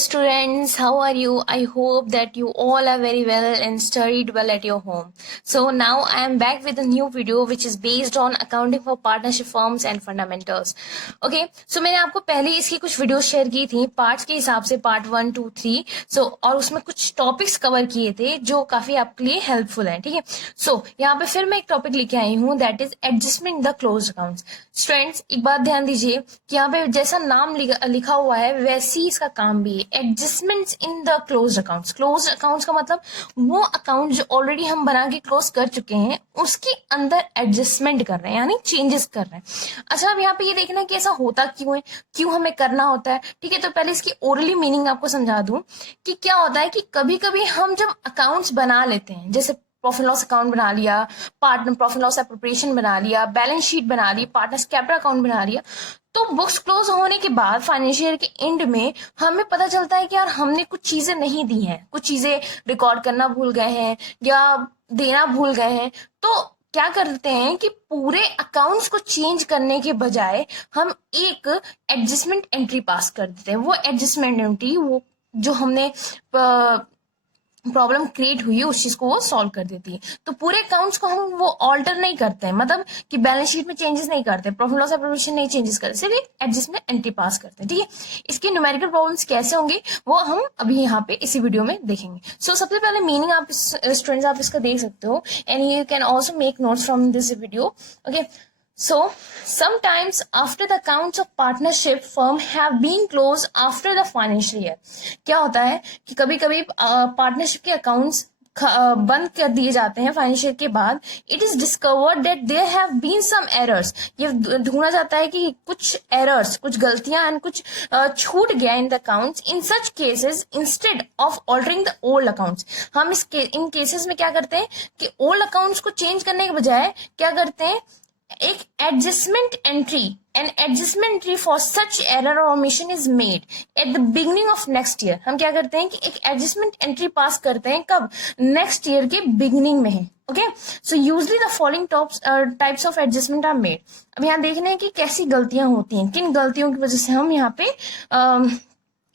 students, how are you? I hope that you all are very well and studied well at your home. So now I am back with a new video which is based on accounting for partnership firms and fundamentals. Okay, so मैंने आपको पहले इसकी कुछ video share की थी parts के हिसाब से, पार्ट 1, 2, 3. सो और उसमें कुछ टॉपिक्स कवर किए थे जो काफी आपके लिए हेल्पफुल है. ठीक है, सो यहाँ पे फिर मैं एक टॉपिक लेके आई हूँ, that is adjustment the close accounts. Students एक बात ध्यान दीजिए कि यहाँ पे जैसा नाम लिखा हुआ है वैसे ही इसका काम भी है. Adjustments in the close accounts. Close accounts का मतलब वो अकाउंट जो ऑलरेडी हम बना के क्लोज कर चुके हैं उसके अंदर एडजस्टमेंट कर रहे हैं, यानी चेंजेस कर रहे हैं. अच्छा, अब यहाँ पे ये देखना कि ऐसा होता क्यों है, क्यों हमें करना होता है. ठीक है, तो पहले इसकी ओरली मीनिंग आपको समझा दूं कि क्या होता है कि कभी कभी हम जब अकाउंट्स बना लेते हैं, जैसे प्रॉफिट लॉस अकाउंट बना लिया, पार्टनर प्रॉफिट लॉस एप्रोप्रिएशन बना लिया, बैलेंस शीट बना ली, पार्टनर्स कैपिटल अकाउंट बना लिया, तो बुक्स क्लोज होने के बाद फाइनेंशियल के एंड में हमें पता चलता है कि यार हमने कुछ चीजें नहीं दी हैं, कुछ चीजें रिकॉर्ड करना भूल गए हैं या देना भूल गए हैं. तो क्या करते हैं कि पूरे अकाउंट्स को चेंज करने के बजाय हम एक एडजस्टमेंट एंट्री पास कर देते हैं. वो एडजस्टमेंट एंट्री वो जो हमने प्रॉब्लम क्रिएट हुई है उस चीज को वो सॉल्व कर देती है. तो पूरे अकाउंट्स को हम वो ऑल्टर नहीं करते हैं, मतलब कि बैलेंस शीट में चेंजेस नहीं करते, प्रॉफिट लॉस एप्रोप्रिएशन नहीं चेंजेस करते, सिर्फ एक एडजस्टमेंट एंट्री पास करते हैं. ठीक है, इसके न्यूमेरिकल प्रॉब्लम्स कैसे होंगे वो हम अभी यहाँ पे इसी वीडियो में देखेंगे. सो सबसे पहले मीनिंग आप स्टूडेंट्स आप इसका देख सकते हो and you can also make notes from this video. Okay, so sometimes after the accounts of partnership firm have been closed after the financial year. क्या होता है कि कभी कभी पार्टनरशिप के अकाउंट्स बंद कर दिए जाते हैं फाइनेंशियल के बाद. It is discovered that there have been some errors. ये ढूंढा जाता है कि कुछ एरर्स, कुछ गलतियां एंड कुछ छूट गया in the accounts. In such cases instead of altering the old accounts, हम इन केसेस में क्या करते हैं कि ओल्ड अकाउंट्स को चेंज करने के बजाय क्या करते हैं, एक adjustment entry, an adjustment entry for such error और omission is made at the beginning of next year. हम क्या करते हैं कि एक एडजस्टमेंट एंट्री पास करते हैं, कब, नेक्स्ट ईयर के बिगिनिंग में है. Okay, so usually the following types of adjustment are made. अब यहाँ देखना है कि कैसी गलतियां होती हैं, किन गलतियों की वजह से हम यहाँ पे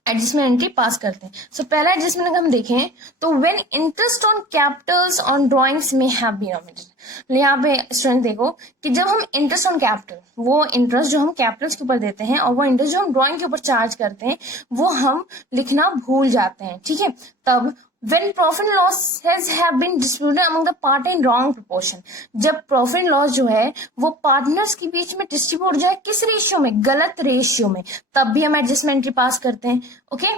एडजस्टमेंट एंट्री पास करते हैं. सो पहला एडजस्टमेंट हम देखें तो when interest on Capitals on drawings में हैव बीन ओमिटेड. यहाँ पे स्टूडेंट देखो कि जब हम इंटरेस्ट ऑन कैपिटल, वो इंटरेस्ट जो हम कैपिटल्स के ऊपर देते हैं और वो इंटरेस्ट जो हम ड्रॉइंग के ऊपर चार्ज करते हैं वो हम लिखना भूल जाते हैं. ठीक है, तब when profit and losses have been distributed among the party in wrong proportion, जब प्रॉफिट एंड लॉस जो है वो पार्टनर्स के बीच में डिस्ट्रीब्यूट जाए किस रेशियो में, गलत रेशियो में, तब भी हम एडजस्टमेंट एंट्री पास करते हैं. ओके,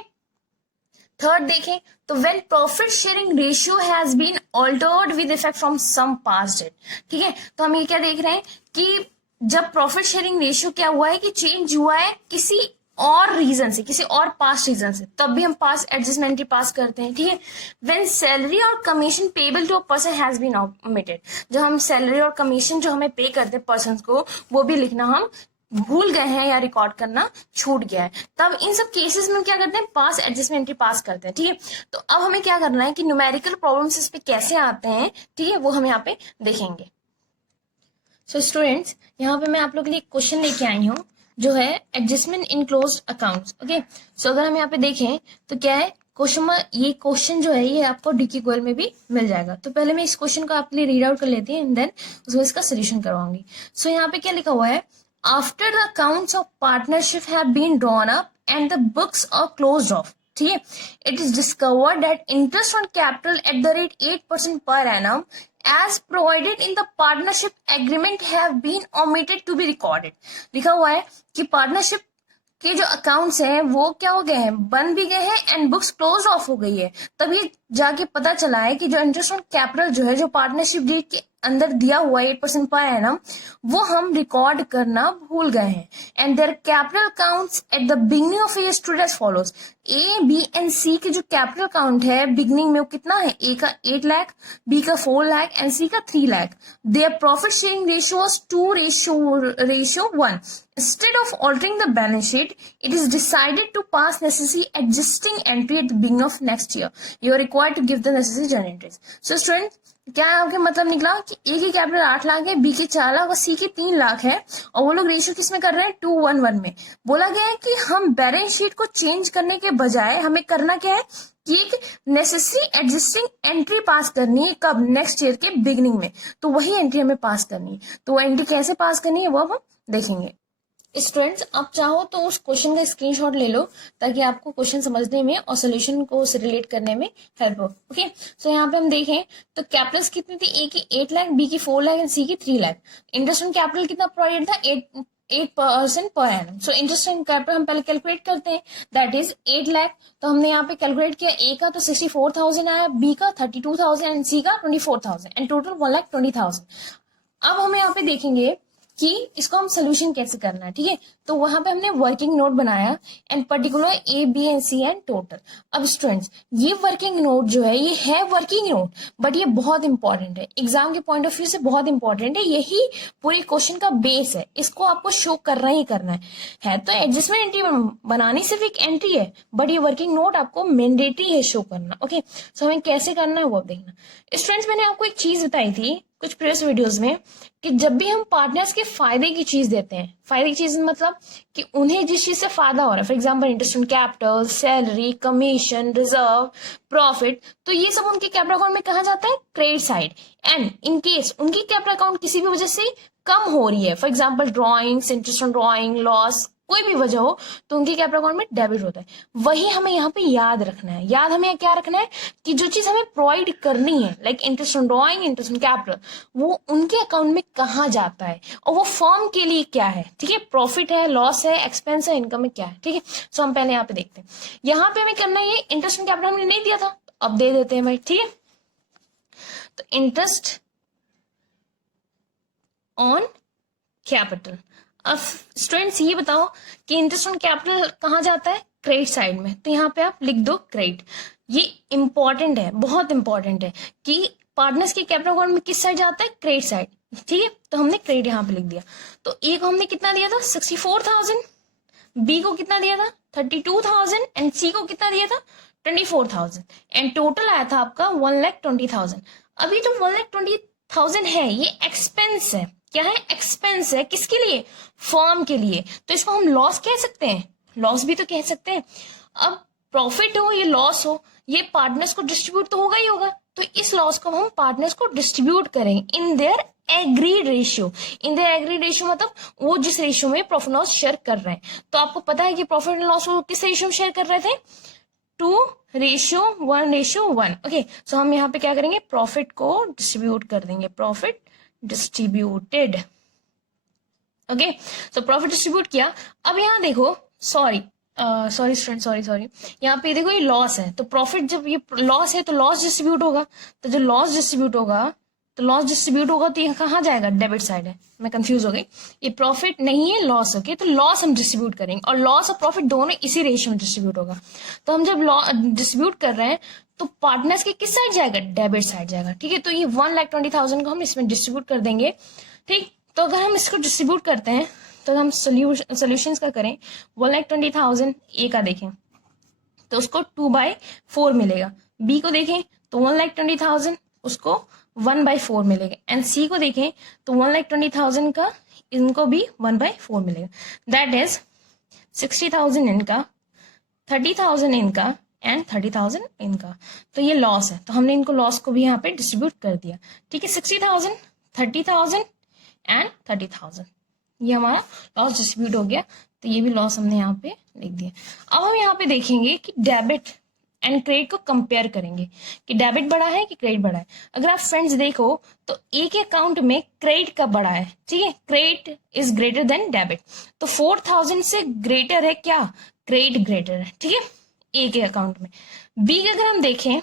थर्ड देखें तो when profit sharing ratio has been altered with effect from some past date. ठीक है, तो हम ये क्या देख रहे हैं कि जब प्रॉफिट शेयरिंग रेशियो क्या हुआ है कि चेंज हुआ है किसी और रीजन से, किसी और पास्ट रीजन से, तब भी हम पास एडजस्टमेंट पास करते हैं. ठीक है, व्हेन सैलरी और commission payable to a person has been omitted, जब हम सैलरी और कमीशन जो हमें पे करते हैं पर्सन को वो भी लिखना हम भूल गए हैं या रिकॉर्ड करना छूट गया है, तब इन सब केसेस में क्या करते हैं, पास एडजस्टमेंट पास करते हैं. ठीक है, तो अब हमें क्या करना है कि न्यूमेरिकल प्रॉब्लम्स इस पे कैसे आते हैं, ठीक है, वो हम यहाँ पे देखेंगे. सो स्टूडेंट्स यहाँ पे मैं आप लोग के लिए क्वेश्चन लेके आई हूँ जो है adjustment in close accounts. Okay, so अगर हम यहाँ पे देखें तो क्या है क्वेश्चन, ये क्वेश्चन जो है ये आपको डीक्यू गोयल में भी मिल जाएगा. तो पहले मैं इस क्वेश्चन को आपके लिए रीड आउट कर लेती हूँ एंड देन उसको इसका सोल्यूशन करवाऊंगी. सो यहाँ पे क्या लिखा हुआ है, after the accounts of partnership have been drawn up and the books are closed off. ठीक है, it is discovered that interest on capital at the rate 8% पर annum as provided in the partnership agreement have been omitted to be recorded. लिखा हुआ है कि partnership के जो accounts हैं वो क्या हो गए हैं, बंद भी गए हैं एंड बुक्स क्लोज ऑफ हो गई है. तभी जाके पता चला है कि जो इंटरेस्ट ऑन कैपिटल जो है जो पार्टनरशिप डीड के अंदर दिया हुआ है 8% पर एनम, वो हम रिकॉर्ड करना भूल गए हैं. And their capital accounts at the beginning of year stood as follows. A, B and C के जो कैपिटल अकाउंट है बिगिनिंग में वो कितना है, ए का 8 लाख, बी का 4 लाख एंड सी का 3 lakh. Their profit sharing ratio was 2:1. Instead of altering the balance sheet, it is decided to pass necessary adjusting entry at the beginning of next year. You are required to give the necessary journal entries. So students, क्या आपके मतलब निकला कि ए की capital 8 lakh है, B के 4 लाख और सी के 3 लाख है और वो लोग रेशियो किस में कर रहे हैं, 2:1 में. बोला गया है कि हम बैलेंस शीट को चेंज करने के बजाय हमें करना क्या है कि एक नेसेसरी एग्जिस्टिंग एंट्री पास करनी है। कब? नेक्स्ट ईयर के बिगिनिंग में। तो वही एंट्री हमें पास करनी है। तो वो एंट्री कैसे पास करनी है वो अब हम देखेंगे। स्टूडेंट्स, आप चाहो तो उस क्वेश्चन का स्क्रीनशॉट ले लो ताकि आपको क्वेश्चन समझने में और सोल्यूशन को रिलेट करने में हेल्प हो। ओके, सो यहाँ पे हम देखें तो कैपिटल्स कितनी थी? ए की 8 लाख, बी की 4 लाख एंड सी की 3 लाख। इंटरेस्ट ऑन कैपिटल कितना प्रोवाइड था? 8% पर annum. So interest on capital हम पहले कैलकुलेट करते हैं, दैट इज 8 लाख। तो हमने यहाँ पे कैलकुलेट किया, ए का तो 64,000 आया, बी का 32,000 एंड सी का 24,000 एंड टोटल 1,20,000। अब हमें यहाँ पे देखेंगे कि इसको हम सोल्यूशन कैसे करना है। ठीक है, तो वहां पे हमने वर्किंग नोट बनाया and particular A B and C and total. अब स्टूडेंट्स, ये वर्किंग नोट जो है ये है वर्किंग नोट, बट ये बहुत इंपॉर्टेंट है, एग्जाम के पॉइंट ऑफ व्यू से बहुत इंपॉर्टेंट है। यही पूरी क्वेश्चन का बेस है, इसको आपको शो करना ही करना है। तो एडजस्टमेंट एंट्री बनानी सिर्फ एक एंट्री है, बट ये वर्किंग नोट आपको मैंडेटरी है शो करना। ओके, सो हमें कैसे करना है वो देखना। स्टूडेंट्स, मैंने आपको एक चीज बताई थी कुछ प्रीवियस वीडियोस में कि जब भी हम पार्टनर्स के फायदे की चीज देते हैं, फायदे की चीज मतलब कि उन्हें जिस चीज से फायदा हो रहा है, for example interest on capital, salary, commission, reserve, profit, तो ये सब उनके कैपिटल अकाउंट में कहा जाता है credit side. And in case उनकी कैपिटल अकाउंट किसी भी वजह से कम हो रही है, for example drawings, interest on drawing, loss, कोई भी वजह हो, तो उनके कैपिटल अकाउंट में डेबिट होता है। वही हमें यहाँ पे याद रखना है। याद हमें क्या रखना है कि जो चीज हमें प्रोवाइड करनी है, like interest on drawing, interest on capital, वो उनके अकाउंट में कहाँ जाता है और वो फर्म के लिए क्या है। ठीक है, प्रॉफिट है, लॉस है, एक्सपेंस है, इनकम है, क्या है। ठीक है, सो हम पहले यहाँ पे देखते हैं। यहाँ पे हमें करना है, इंटरेस्ट ऑन कैपिटल हमने नहीं दिया था, अब दे देते हैं भाई। ठीक है, तो इंटरेस्ट ऑन कैपिटल। अब स्टूडेंट्स ये बताओ कि इंटरेस्ट ऑन कैपिटल कहाँ जाता है? क्रेडिट साइड में। तो यहाँ पे आप लिख दो क्रेडिट। ये इंपॉर्टेंट है, बहुत इंपॉर्टेंट है कि पार्टनर्स के कैपिटल अकाउंट में किस साइड जाता है? Credit side. ठीक है, तो हमने क्रेडिट यहाँ पे लिख दिया। तो ए को हमने कितना दिया था? 64,000। बी को कितना दिया था? 32,000 एंड सी को कितना दिया था? 24,000 एंड टोटल आया था आपका 1,20,000। अभी तो 1,20,000 है, ये एक्सपेंस है। क्या है? एक्सपेंस है। किसके लिए? फर्म के लिए। तो इसको हम लॉस कह सकते हैं, लॉस भी तो कह सकते हैं। अब प्रॉफिट हो या लॉस हो, ये पार्टनर्स को डिस्ट्रीब्यूट तो होगा ही होगा। तो इस लॉस को हम पार्टनर्स को डिस्ट्रीब्यूट करेंगे in their agreed ratio. In their agreed ratio मतलब वो जिस रेशियो में प्रॉफिट लॉस शेयर कर रहे हैं। तो आपको पता है कि प्रॉफिट एंड लॉस को किस रेशियो में शेयर कर रहे थे? 2:1:1। ओके, सो हम यहाँ पे क्या करेंगे? प्रॉफिट को डिस्ट्रीब्यूट कर देंगे, profit distributed. Okay, so profit distribute किया। अब यहाँ देखो, सॉरी स्टूडेंट, सॉरी, यहाँ पे देखो ये लॉस है, तो प्रॉफिट, जब ये लॉस है तो लॉस डिस्ट्रीब्यूट होगा। तो जो लॉस डिस्ट्रीब्यूट होगा तो ये कहाँ जाएगा? डेबिट साइड है। मैं कंफ्यूज हो गई, ये प्रॉफिट नहीं है, लॉस। ओके, तो लॉस हम डिस्ट्रीब्यूट करेंगे और लॉस और प्रॉफिट दोनों इसी रेशियो में डिस्ट्रीब्यूट होगा। तो हम जब डिस्ट्रीब्यूट कर रहे हैं तो पार्टनर्स के किस साइड जाएगा? डेबिट साइड जाएगा। ठीक है, तो ये 1,20,000 को हम इसमें डिस्ट्रीब्यूट कर देंगे। ठीक, तो अगर हम इसको डिस्ट्रीब्यूट करते हैं तो हम सोल्यूशंस का करें। 1,20,000 ए का देखें तो उसको 2/4 मिलेगा। बी को देखें तो 1,20,000 उसको 1/4 मिलेगा। एंड सी को देखें तो 1,20,000 का इनको भी 1/4 मिलेगा। दैट इज 60,000 इनका, 30,000 इनका एंड 30,000 इनका। तो ये लॉस है, तो हमने इनको लॉस को भी यहाँ पे डिस्ट्रीब्यूट कर दिया। ठीक है, 60,000, 30,000 एंड 30,000, ये हमारा लॉस डिस्ट्रीब्यूट हो गया। तो ये भी लॉस हमने यहाँ पे लिख दिया। अब हम यहाँ पे देखेंगे कि डेबिट एंड क्रेडिट को कंपेयर करेंगे कि डेबिट बड़ा है कि क्रेडिट बड़ा है। अगर आप फ्रेंड्स देखो तो एक अकाउंट में क्रेडिट का बड़ा है। ठीक है, credit is greater than debit. तो 4,000 से ग्रेटर है क्या? क्रेडिट ग्रेटर है। ठीक है, ए के अकाउंट में। बी के अगर हम देखें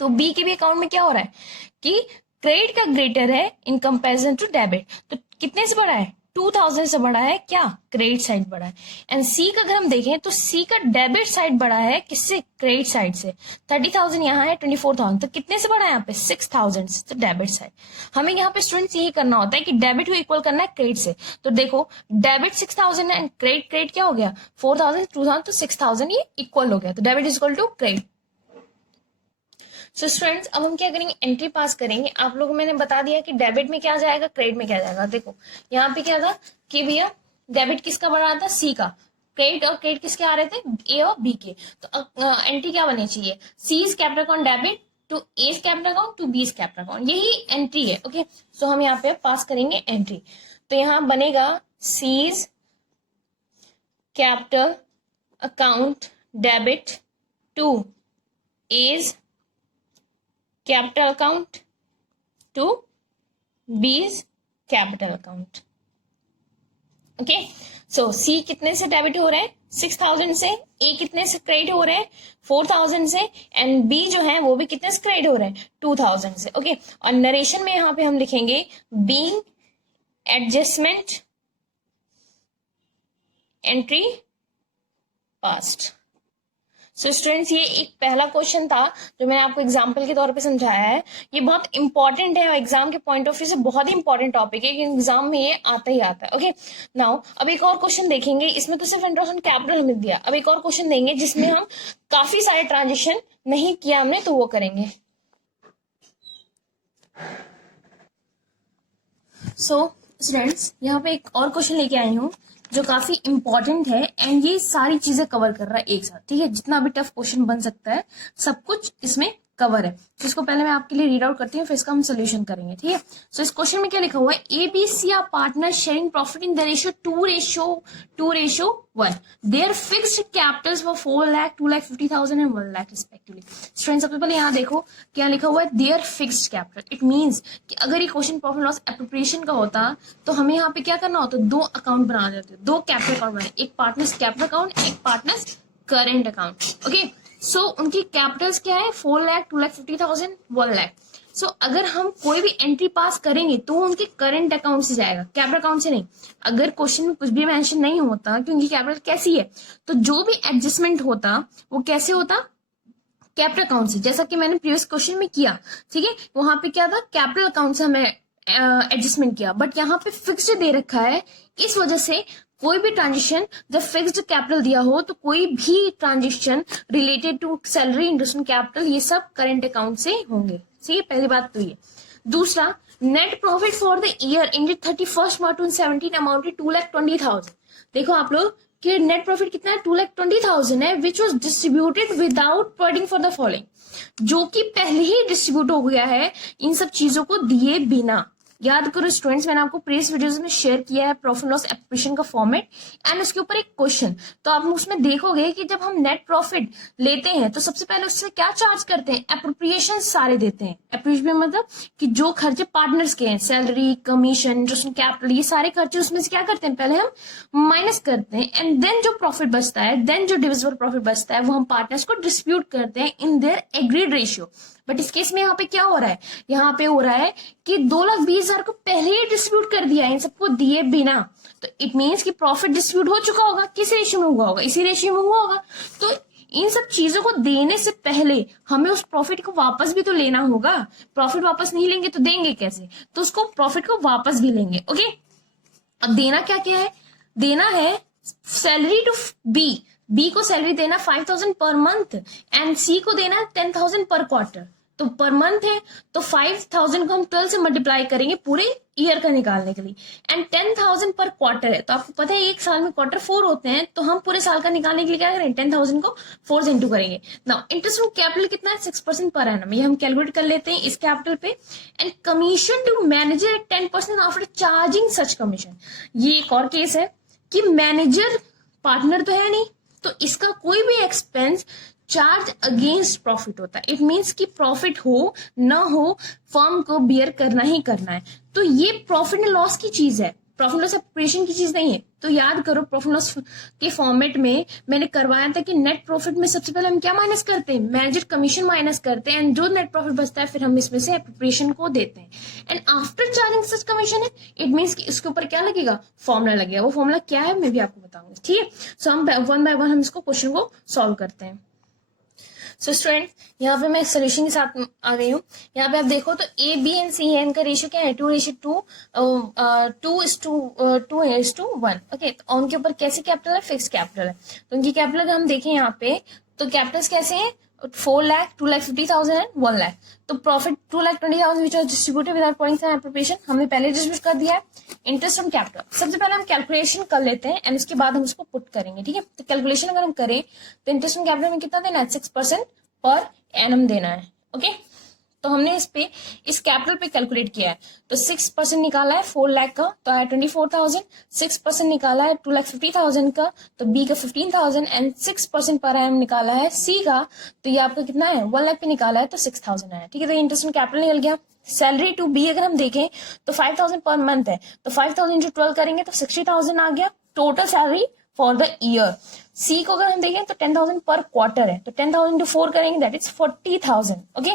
तो बी के भी अकाउंट में क्या हो रहा है कि क्रेडिट का ग्रेटर है इन कंपैरिजन टू डेबिट। तो कितने से बड़ा है? 2,000 से बड़ा है क्या? क्रेडिट साइड बड़ा है। एंड सी का अगर हम देखें तो सी का डेबिट साइड बड़ा है किससे? क्रेडिट साइड से। 30,000 यहाँ है, 24,000, तो कितने से बड़ा है यहाँ पे? 6,000 से। तो डेबिट साइड हमें यहाँ पे स्टूडेंट्स यही करना होता है कि डेबिट को इक्वल करना है क्रेडिट से। तो देखो डेबिट 6,000 है एंड क्रेडिट क्या हो गया? 4,000, 2,000, तो 6,000 ये इक्वल हो गया। तो debit is equal to credit. So students, अब हम क्या करेंगे? एंट्री पास करेंगे। आप लोगों को मैंने बता दिया कि डेबिट में क्या जाएगा, क्रेडिट में क्या जाएगा। देखो यहाँ पे क्या था कि भैया डेबिट किसका बढ़ रहा था? सी का। क्रेडिट और क्रेडिट किसके आ रहे थे, ए और बी के। तो एंट्री क्या बननी चाहिए, C is capital account debit to A capital account to B capital account, यही एंट्री है। ओके, सो हम यहाँ पे पास करेंगे एंट्री। तो यहाँ बनेगा C's capital account debit to A's capital account to B's capital account. Okay, so C कितने से डेबिट हो रहा है, 6000 से, ए कितने से क्रेडिट हो रहे हैं, 4000 से, एंड बी जो है वो भी कितने से क्रेडिट हो रहे हैं, 2000 से। ओके, और नरेशन में यहां पे हम लिखेंगे being adjustment entry past. So students, ये एक पहला क्वेश्चन था जो मैंने आपको एग्जाम्पल के तौर पे समझाया है। ये बहुत इंपॉर्टेंट है और एग्जाम के पॉइंट ऑफ व्यू से बहुत ही इंपॉर्टेंट टॉपिक है कि एग्जाम में ये आता ही आता है। ओके, नाउ अब एक और क्वेश्चन देखेंगे, इसमें तो सिर्फ इंटरेस्ट ऑन कैपिटल हमें दिया। अब एक और क्वेश्चन देंगे जिसमें हम काफी सारे ट्रांजेक्शन नहीं किया हमने, तो वो करेंगे। सो स्टूडेंट्स, यहाँ पे एक और क्वेश्चन लेके आई हूँ जो काफी इंपॉर्टेंट है एंड ये सारी चीजें कवर कर रहा है एक साथ। ठीक है, जितना भी टफ क्वेश्चन बन सकता है सब कुछ इसमें कवर है। तो इसको पहले मैं आपके लिए रीड आउट करती हूँ, फिर इसका हम सोल्यूशन करेंगे। ठीक है, सो इस क्वेश्चन में क्या लिखा हुआ है, A B C are partner sharing profit in the ratio 2:1। Their fixed capitals were 4 lakh, 2,50,000 and 1 lakh respectively. Student, सबसे पहले यहाँ देखो क्या लिखा हुआ है, their fixed capital. It means कि अगर ये क्वेश्चन प्रॉफिट लॉस एप्रोप्रिएशन का होता तो हमें यहाँ पे क्या करना होता, दो अकाउंट बना देते, दो कैपिटल अकाउंट बनाए, एक पार्टनर्स कैपिटल अकाउंट, एक पार्टनर्स करेंट अकाउंट। ओके, सो उनकी कैपिटल्स क्या है, 4 लाख, 2,50,000, 1 लाख। सो अगर हम कोई भी एंट्री पास करेंगे तो उनके करंट अकाउंट से जाएगा, कैपिटल अकाउंट से नहीं। अगर क्वेश्चन में कुछ भी मेंशन नहीं होता कि उनकी कैपिटल कैसी है, तो जो भी एडजस्टमेंट होता वो कैसे होता, कैपिटल अकाउंट से, जैसा कि मैंने प्रीवियस क्वेश्चन में किया। ठीक है, वहां पे क्या था, कैपिटल अकाउंट से हमें एडजस्टमेंट किया, बट यहाँ पे फिक्स्ड दे रखा है, इस वजह से कोई भी ट्रांजेक्शन जब फिक्स्ड कैपिटल दिया हो तो कोई भी transaction related to salary, interest capital, ये सब करंट अकाउंट से होंगे। ठीक है, पहली बात तो ये। दूसरा, net profit for the year ended 31 March 2017 amounted 2,20,000। देखो आप लोग कि नेट प्रॉफिट कितना है, 2,20,000 है, which was distributed without providing for the following, जो कि पहले ही डिस्ट्रीब्यूट हो गया है इन सब चीजों को दिए बिना। याद करो स्टूडेंट्स, मैंने आपको प्रीवियस वीडियोस में शेयर किया है प्रॉफिट लॉस एप्रोप्रिएशन का फॉर्मेट एंड उसके ऊपर एक क्वेश्चन। तो आप उसमें देखोगे कि जब हम नेट प्रॉफिट लेते हैं तो सबसे पहले उससे क्या चार्ज करते हैं, एप्रोप्रिएशन सारे देते हैं। एप्रोप्रिएशन मतलब कि जो खर्चे पार्टनर्स के हैं, सैलरी, कमीशन, इंटरेस्ट कैपिटल, ये सारे खर्चे उसमें से क्या करते हैं, पहले हम माइनस करते हैं एंड देन जो प्रॉफिट बचता है, देन जो डिविजिबल प्रॉफिट बचता है वो हम पार्टनर्स को डिस्ट्रीब्यूट करते हैं in their agreed ratio. But इस केस में यहाँ पे क्या हो रहा है, यहाँ पे हो रहा है कि 2,20,000 को पहले ही डिस्ट्रीब्यूट कर दिया है इन सबको दिए बिना। तो इट मीन्स कि प्रॉफिट डिस्ट्रीब्यूट हो चुका होगा, किस रेशियो में हुआ होगा, इसी रेशियो में हुआ होगा। तो इन सब चीजों को देने से पहले हमें उस प्रॉफिट को वापस भी तो लेना होगा। प्रॉफिट वापस नहीं लेंगे तो देंगे कैसे, तो उसको प्रॉफिट को वापस भी लेंगे। ओके, अब देना क्या क्या है, देना है सैलरी टू बी को सैलरी देना 5,000 पर मंथ एंड सी को देना 10,000 पर क्वार्टर। तो पर मंथ है तो 5,000 को हम 12 से मल्टीप्लाई करेंगे पूरे ईयर का निकालने के लिए, एंड 10,000 पर क्वार्टर है। तो आपको पता है एक साल में क्वार्टर 4 होते हैं, तो हम पूरे साल का निकालने के लिए क्या करेंगे, 10,000 को 4 से इंटू करेंगे। नाउ इंटरेस्ट ऑन कैपिटल कितना है, 6% पर एनम, ये हम कैलकुलेट कर लेते हैं इस कैपिटल पे। And commission to manager 10% after charging such commission. ये एक और केस है कि मैनेजर पार्टनर तो है नहीं, तो इसका कोई भी एक्सपेंस चार्ज अगेंस्ट प्रॉफिट होता है। इट मीन्स कि प्रॉफिट हो ना हो फर्म को बियर करना ही करना है। तो ये प्रॉफिट एंड लॉस की चीज है, प्रॉफिट लॉस एप्रोप्रिएशन की चीज नहीं है। तो याद करो प्रॉफिट लॉस के फॉर्मेट में मैंने करवाया था कि नेट प्रॉफिट में सबसे पहले हम क्या माइनस करते हैं, मैनेजर कमीशन माइनस करते हैं, एंड जो नेट प्रॉफिट बचता है फिर हम इसमें से एप्रोप्रिएशन को देते हैं। And after charging such commission है, इट मीन्स कि इसके ऊपर क्या लगेगा, फॉर्मूला लगेगा। वो फॉर्मूला क्या है मैं भी आपको बताऊंगी। ठीक है, सो हम वन बाय वन हम इसको क्वेश्चन को सॉल्व करते हैं। सो स्टूडेंट, यहाँ पे मैं सोल्यूशन के साथ आ गई हूँ। यहाँ पे आप देखो तो ए बी एंड सी है, इनका रेशियो क्या है, 2:1। ओके, तो उनके ऊपर कैसे कैपिटल है, फिक्स कैपिटल है। तो उनकी कैपिटल हम देखें यहाँ पे तो कैपिटल्स कैसे हैं, 4 लाख, 2,50,000 एंड 1 लाख। तो profit 2,20,000 which are distributed without point some appropriation हमने पहले डिस्ट्रीब्यूट कर दिया है। इंटरेस्ट ऑन कैपिटल सबसे पहले हम कैलकुलेशन कर लेते हैं एंड उसके बाद हम उसको पुट करेंगे, ठीक है। तो कैलकुलेशन अगर हम करें तो इंटरेस्ट ऑन कैपिटल में कितना देना है, 6% पर एनम देना है, ओके। तो हमने इस कैपिटल पे कैलकुलेट किया है, तो 6% निकाला है 4 लाख का, तो आया 24,000। 6% निकाला है 2,50,000 का, तो बी का 15,000 एंड 6% पर एम निकाला है सी का, तो ये आपका कितना है, 1 लाख पे निकाला है तो 6,000 आया, ठीक है। तो इंटरेस्ट ऑन कैपिटल निकल गया। सैलरी टू बी अगर हम देखें तो 5,000 पर मंथ है, तो 5,000 जो 12 करेंगे तो 60,000 आ गया total salary for the year. C को अगर हम देखें तो 10,000 पर क्वार्टर है, तो 10,000 जो 4 करेंगे दैट इज 40,000, ओके।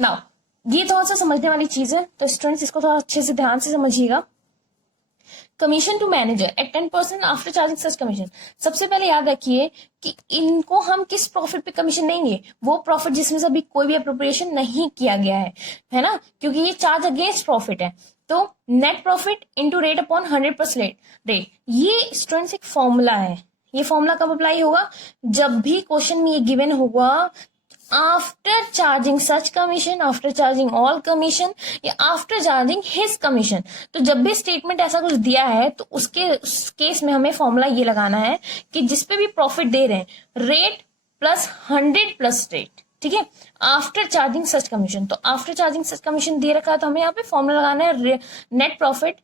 नाउ ये थोड़ा सा समझने वाली चीज है, तो स्टूडेंट्स इसको थोड़ा अच्छे से ध्यान से समझिएगा। Commission to manager at 10% after charging such commission. सबसे पहले याद रखिए कि इनको हम किस प्रॉफिट पे कमीशन देंगे, वो प्रॉफिट जिसमें से अभी कोई भी अप्रोप्रिएशन नहीं किया गया है ना, क्योंकि ये चार्ज अगेंस्ट प्रॉफिट है। तो net profit into rate upon 100% rate, ये स्टूडेंट्स एक फॉर्मूला है। ये फॉर्मूला कब अप्लाई होगा, जब भी क्वेश्चन में ये गिवन होगा after charging such commission, after charging all commission या आफ्टर चार्जिंग हिज कमीशन। तो जब भी स्टेटमेंट ऐसा कुछ दिया है तो उसके उस केस में हमें फॉर्मूला ये लगाना है कि जिसपे भी प्रॉफिट दे रहे हैं रेट प्लस 100 प्लस रेट, ठीक है, आफ्टर चार्जिंग सच कमीशन। तो आफ्टर चार्जिंग सच कमीशन दे रखा है तो हमें यहाँ पे फॉर्मूला लगाना है net profit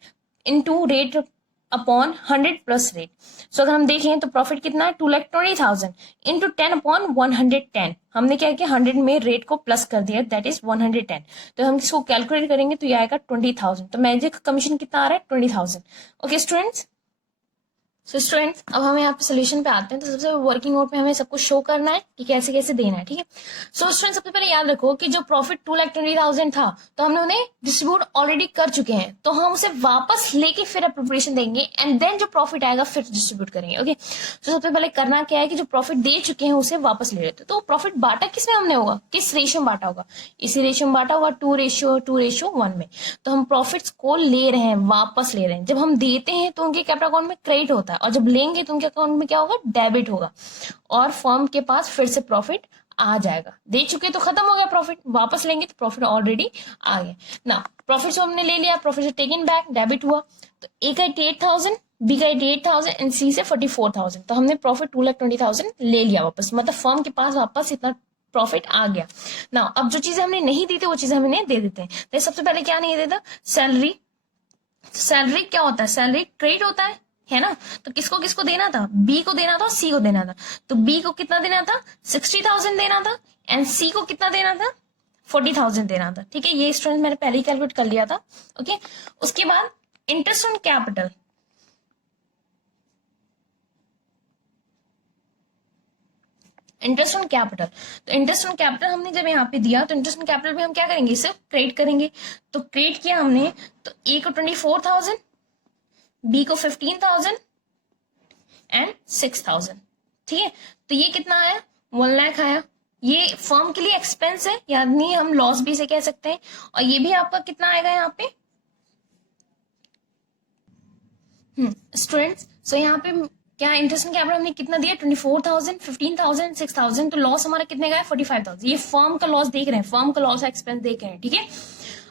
into rate upon 100 plus rate. So अगर हम देखें तो प्रॉफिट कितना है, 2,20,000 इंटू 10 अपॉन 110। हमने क्या किया, 100 में रेट को प्लस कर दिया, दैट इज 110। तो हम इसको कैलकुलेट करेंगे तो ये आएगा 20,000। तो मैजिक कमीशन कितना आ रहा है, 20,000, ओके स्टूडेंट्स। सो स्टूडेंट्स अब हम यहाँ पे सोल्यूशन पे आते हैं। तो सबसे वर्किंग नोट पे हमें सब कुछ शो करना है कि कैसे कैसे देना है, ठीक है। सो स्टूडेंट्स सबसे पहले याद रखो कि जो प्रॉफिट 2,20,000 था तो हमने उन्हें डिस्ट्रीब्यूट ऑलरेडी कर चुके हैं, तो हम उसे वापस लेके फिर अप्रोप्रिएशन देंगे एंड देन जो प्रॉफिट आएगा फिर डिस्ट्रीब्यूट करेंगे, ओके। तो सबसे पहले करना क्या है कि जो प्रॉफिट दे चुके हैं उसे वापस ले लेते। तो प्रॉफिट बांटा किस में हमने होगा, किस रेशियो में बांटा होगा, इसी रेशियो में बांटा होगा 2:1 में। तो हम प्रॉफिट्स को ले रहे हैं, वापस ले रहे हैं। जब हम देते हैं तो उनके कैपिटल अकाउंट में क्रेडिट होता है और जब लेंगे तो उनके अकाउंट में क्या होगा, डेबिट होगा और फर्म के पास फिर से प्रॉफिट आ जाएगा। दे चुके तो खत्म हो गया प्रॉफिट, वापस लेंगे तो प्रॉफिट ऑलरेडी आ गया ना। प्रॉफिट हमने ले लिया, प्रॉफिट टेकन बैक, डेबिट हुआ। तो ए का 88,000, बी का 88,000 एंड सी से 44,000। तो हमने प्रॉफिट 2,20,000 ले लिया वापस, मतलब फर्म के पास वापस इतना प्रॉफिट आ गया ना। अब जो चीजें हमने नहीं दी थी वो चीजें हमने दे देते हैं। तो सबसे पहले क्या नहीं देता, सैलरी। सैलरी क्या होता है, सैलरी क्रेडिट होता है ना। तो किसको किसको देना था, बी को देना था, सी को देना था। तो बी को कितना देना था, 60,000 देना था एंड सी को कितना देना था, 40,000 देना था, ठीक है। ये स्टूडेंट मैंने पहले ही कैलकुलेट कर लिया था, ओके। उसके बाद interest on capital, interest on capital. तो इंटरेस्ट ऑन कैपिटल हमने जब यहाँ पे दिया तो इंटरेस्ट ऑन कैपिटल पे हम क्या करेंगे, सिर्फ क्रेडिट करेंगे। तो क्रेडिट किया हमने, तो ए को 24,000, बी को 15,000 एंड 6,000, ठीक है। तो ये कितना आया, 1 लाख आया। ये फर्म के लिए एक्सपेंस है, यानी हम लॉस भी से कह सकते हैं। और ये भी आपका कितना आएगा यहाँ पे स्टूडेंट्स। सो यहाँ पे क्या इंटरेस्ट कैपिटल हमने कितना दिया, 24,000, 15,000, 6,000। तो लॉस हमारा कितने का है, 45,000। ये फर्म का लॉस देख रहे हैं, फर्म का लॉस एक्सपेंस देख रहे हैं, ठीक है।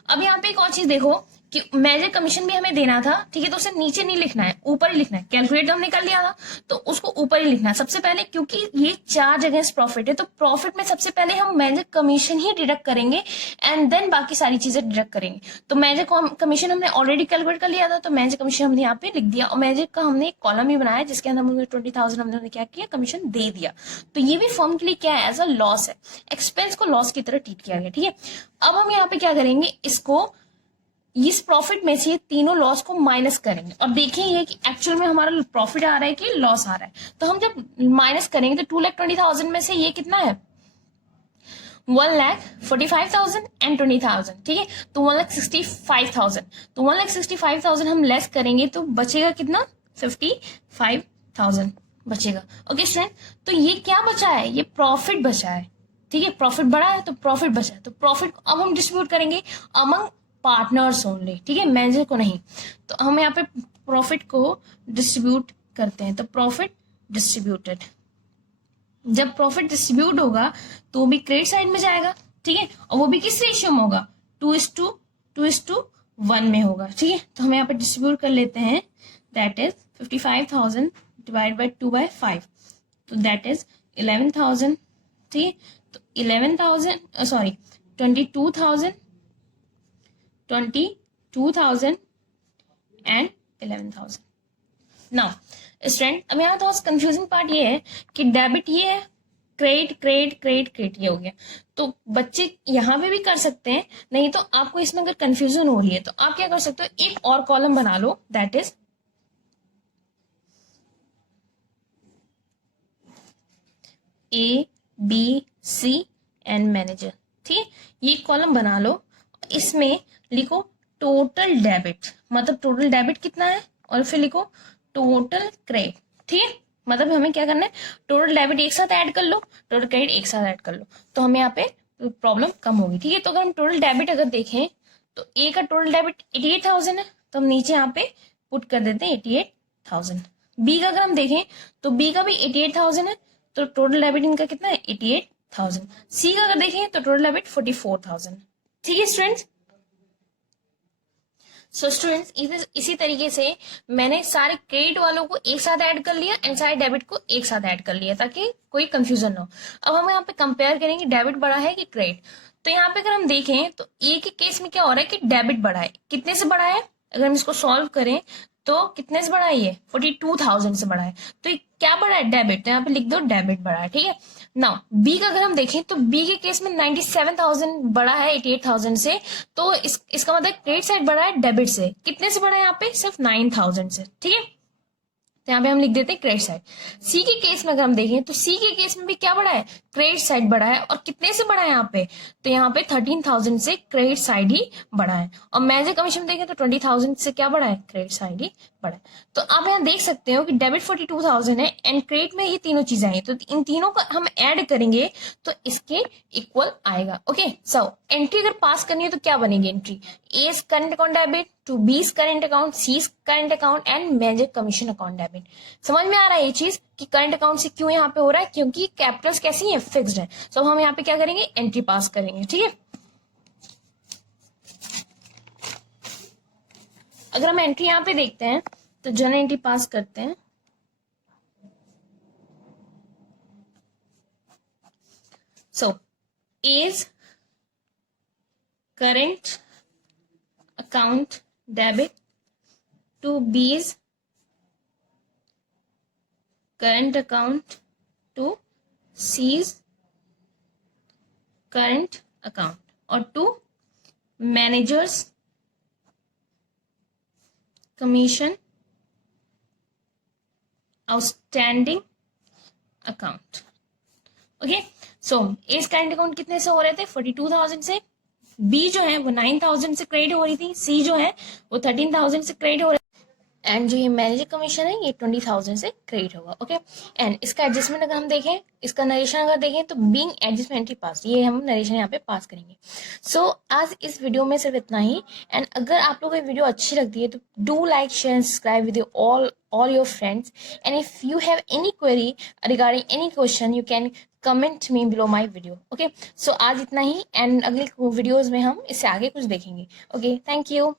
अब यहाँ पे एक और चीज देखो कि मेजर कमीशन भी हमें देना था, ठीक है। तो उसे नीचे नहीं लिखना है, ऊपर ही लिखना है। कैलकुलेट हमने कर लिया था तो उसको ऊपर ही लिखना है सबसे पहले, क्योंकि ये चार्ज अगेंस्ट प्रॉफिट है। तो प्रॉफिट में सबसे पहले हम मेजर कमीशन ही डिडक्ट करेंगे एंड देन बाकी सारी चीजें डिडक्ट करेंगे। तो मेजर कमीशन हमने ऑलरेडी कैलकुलेट कर लिया था, तो मेजर कमीशन हमने यहाँ पे लिख दिया और मेजर का हमने एक कॉलम ही बनाया जिसके अंदर हमने 20,000 हमने क्या किया, कमीशन दे दिया। तो ये भी फर्म के लिए क्या है, एज अ लॉस है, एक्सपेंस को लॉस की तरह ट्रीट किया गया, ठीक है। अब हम यहाँ पे क्या करेंगे, इसको इस प्रॉफिट में से ये तीनों लॉस को माइनस करेंगे और देखेंगे कि एक्चुअल में हमारा प्रॉफिट आ रहा है कि लॉस आ रहा है। तो हम जब माइनस करेंगे तो 2,20,000 में से ये कितना है, 1,45,000 एंड 20,000, ठीक है। तो 1,65,000। तो 1,65,000 हम लेस करेंगे तो बचेगा कितना, 55,000 बचेगा, ओके स्टूडेंट। तो ये क्या बचा है, ये प्रॉफिट बचा है, ठीक है। प्रॉफिट बढ़ा है तो प्रॉफिट बचा है। तो प्रॉफिट अब हम डिस्ट्रीब्यूट करेंगे अमंग पार्टनर्स ओनली, ठीक है, मैनेजर को नहीं। तो हम यहाँ पे प्रॉफिट को डिस्ट्रीब्यूट करते हैं, तो प्रॉफिट डिस्ट्रीब्यूटेड, जब प्रॉफिट डिस्ट्रीब्यूट होगा तो वो भी क्रेडिट साइड में जाएगा, ठीक है, और वो भी किस रेशियो में होगा, 2:1 में होगा, ठीक है। तो हम यहाँ पे डिस्ट्रीब्यूट कर लेते हैं, दैट इज 55,000 डिवाइड बाई 2/5, तो दैट इज 11,000, ठीक है। तो 11,000 सॉरी 22,000 एंड 11,000। नाउ स्टूडेंट, अब यहाँ थोड़ा कंफ्यूजिंग पार्ट ये है कि डेबिट ये है, क्रेडिट क्रेडिट क्रेडिट क्रेडिट ये हो गया। तो बच्चे यहाँ पे भी कर सकते हैं, नहीं तो आपको इसमें अगर कंफ्यूजन हो रही है तो आप क्या कर सकते हो, एक और कॉलम बना लो, that is A B C and manager, ठीक है। ये कॉलम बना लो, इसमें लिखो टोटल डेबिट, मतलब टोटल डेबिट कितना है, और फिर लिखो टोटल क्रेडिट, ठीक है। मतलब हमें क्या करना है, टोटल डेबिट एक साथ ऐड कर लो, टोटल क्रेडिट एक साथ ऐड कर लो, तो हमें यहाँ पे प्रॉब्लम कम होगी, ठीक है। तो अगर हम टोटल डेबिट अगर देखें तो ए का टोटल डेबिट 88,000 है, तो हम नीचे यहाँ पे पुट कर देते हैं 88,000। बी का अगर हम देखें तो बी का भी 88,000 है, तो टोटल डेबिट इनका कितना है, 88,000। सी का अगर देखें तो टोटल डेबिट 44,000, ठीक है स्टूडेंट्स। सो स्टूडेंट्स, इसी तरीके से मैंने सारे क्रेडिट वालों को एक साथ ऐड कर लिया एंड सारे डेबिट को एक साथ ऐड कर लिया, ताकि कोई कंफ्यूजन ना हो। अब हम यहाँ पे कंपेयर करेंगे डेबिट बड़ा है कि क्रेडिट। तो यहाँ पे अगर हम देखें तो ए के केस में क्या हो रहा है कि डेबिट बढ़ा है, कितने से बढ़ा है, अगर हम इसको सॉल्व करें तो कितने से बढ़ा है, ये 42,000 से बढ़ा है, तो ये क्या बढ़ा है, डेबिट, तो यहाँ पे लिख दो डेबिट बढ़ा है, ठीक है। नाउ बी का अगर हम देखें तो बी के केस में 97,000 बढ़ा है 88,000 से, तो इसका मतलब क्रेडिट साइड बढ़ा है डेबिट से, कितने से बढ़ा है यहाँ पे, सिर्फ 9,000 से, ठीक है। तो यहाँ पे हम लिख देते हैं क्रेडिट साइड। सी के केस में अगर हम देखें तो सी के केस में भी क्या बढ़ा है, क्रेडिट साइड बढ़ा है, और कितने से बढ़ा है यहाँ पे, तो यहाँ पे 13,000 से क्रेडिट साइड ही बढ़ा है, और मैनेजर कमीशन देखें तो 20,000 से क्या बढ़ा है, क्रेडिट साइड ही बढ़ा है। तो आप यहाँ देख सकते हो कि डेबिट 42,000 है एंड क्रेडिट में ये तीनों चीजें आई, तो इन तीनों का हम ऐड करेंगे तो इसके इक्वल आएगा। ओके, सो एंट्री अगर पास करनी है तो क्या बनेगी entry, A current account debit, to B's current account, C's current account and manager commission account debit. समझ में आ रहा है ये चीज कि करंट अकाउंट से क्यों यहाँ पे हो रहा है, क्योंकि कैपिटल्स कैसी है, फिक्स्ड है। सो हम यहाँ पे क्या करेंगे, एंट्री पास करेंगे, ठीक है। अगर हम एंट्री यहाँ पे देखते हैं तो जनरल एंट्री पास करते हैं। So A's current account debit, to B's current account, to C's current account, और to manager's commission outstanding account. Okay, so A's current account कितने से हो रहे थे, 42,000 से, बी जो है वो 9,000 से क्रेडिट हो रही थी, सी जो है वो 13,000 से क्रेडिट हो रही थी, एंड जो ये मैनेजर कमीशन है ये 20,000 से क्रेडिट होगा। ओके, एंड इसका एडजस्टमेंट अगर हम देखें, इसका नरेशन अगर देखें तो बीइंग एडजस्टमेंट एंट्री पास, ये हम नरेशन यहाँ पे पास करेंगे। सो आज इस वीडियो में सिर्फ इतना ही, एंड अगर आप लोगों को वीडियो अच्छी लगती है तो do like share and subscribe with all your friends, and if you have any query regarding any question you can comment me below my video. Okay, so आज इतना ही, एंड अगली वीडियोस में हम इससे आगे कुछ देखेंगे। Okay, thank you.